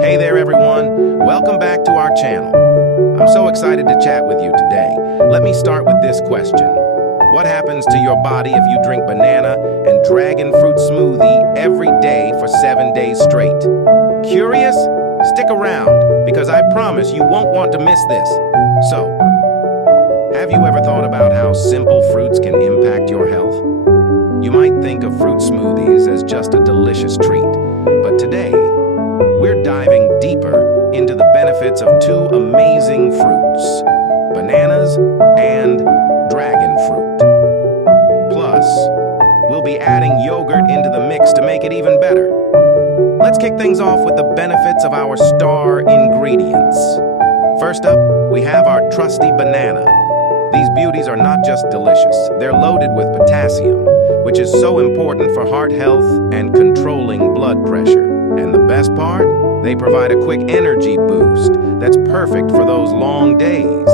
Hey there, everyone. Welcome back to our channel. I'm so excited to chat with you today. Let me start with this question. What happens to your body if you drink banana and dragon fruit smoothie every day for 7 days straight? Curious? Stick around, because I promise you won't want to miss this. So, have you ever thought about how simple fruits can impact your health? You might think of fruit smoothies as just a delicious treat, but today, we're diving deeper into the benefits of two amazing fruits, bananas and dragon fruit. Plus, we'll be adding yogurt into the mix to make it even better. Let's kick things off with the benefits of our star ingredients. First up, we have our trusty banana. These beauties are not just delicious, they're loaded with potassium, which is so important for heart health and controlling blood pressure. And the best part? They provide a quick energy boost that's perfect for those long days.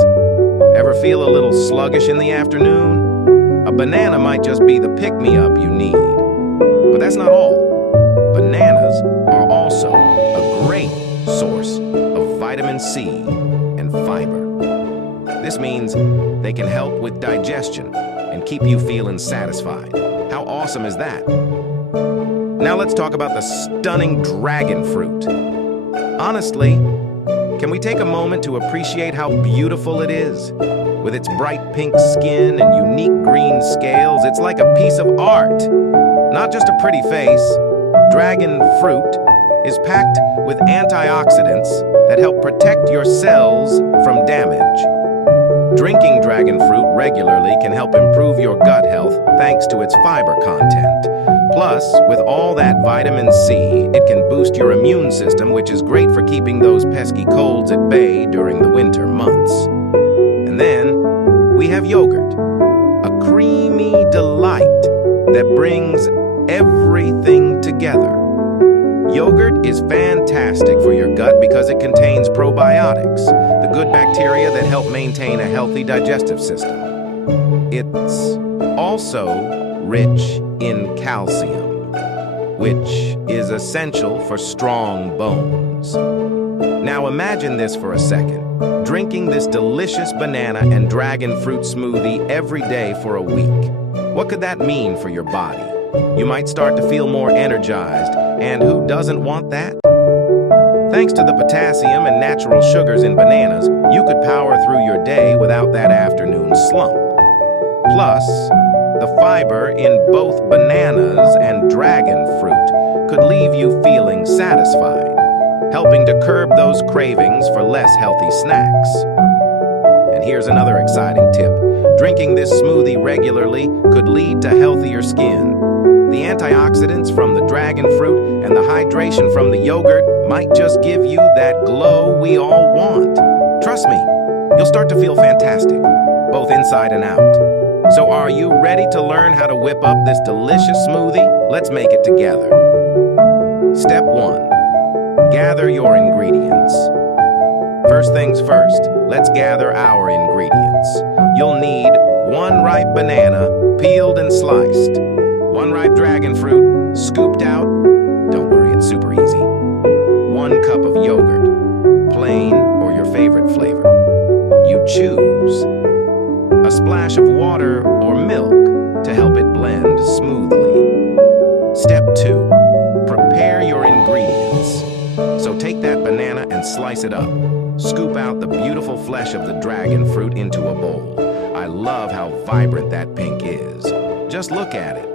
Ever feel a little sluggish in the afternoon? A banana might just be the pick-me-up you need. But that's not all. Bananas are also a great source of vitamin C and fiber. This means they can help with digestion and keep you feeling satisfied. How awesome is that? Now let's talk about the stunning dragon fruit. Honestly, can we take a moment to appreciate how beautiful it is? With its bright pink skin and unique green scales, it's like a piece of art. Not just a pretty face, dragon fruit is packed with antioxidants that help protect your cells from damage. Drinking dragon fruit regularly can help improve your gut health thanks to its fiber content. Plus, with all that vitamin C, it can boost your immune system, which is great for keeping those pesky colds at bay during the winter months. And then, we have yogurt, a creamy delight that brings everything together. Yogurt is fantastic for your gut because it contains probiotics, the good bacteria that help maintain a healthy digestive system. It's also rich in calcium, which is essential for strong bones. Now imagine this for a second. Drinking this delicious banana and dragon fruit smoothie every day for a week. What could that mean for your body? You might start to feel more energized, and who doesn't want that? Thanks to the potassium and natural sugars in bananas, you could power through your day without that afternoon slump. Plus, the fiber in both bananas and dragon fruit could leave you feeling satisfied, helping to curb those cravings for less healthy snacks. And here's another exciting tip. Drinking this smoothie regularly could lead to healthier skin. The antioxidants from the dragon fruit and the hydration from the yogurt might just give you that glow we all want. Trust me, you'll start to feel fantastic, both inside and out. So are you ready to learn how to whip up this delicious smoothie? Let's make it together. Step 1. Gather your ingredients. First things first, let's gather our ingredients. You'll need 1 ripe banana, peeled and sliced. 1 ripe dragon fruit, scooped out. Don't worry, it's super easy. 1 cup of yogurt, plain or your favorite flavor. You choose. A splash of water or milk to help it blend smoothly. Step 2. Prepare your ingredients. So take that banana and slice it up. Scoop out the beautiful flesh of the dragon fruit into a bowl. I love how vibrant that pink is. Just look at it.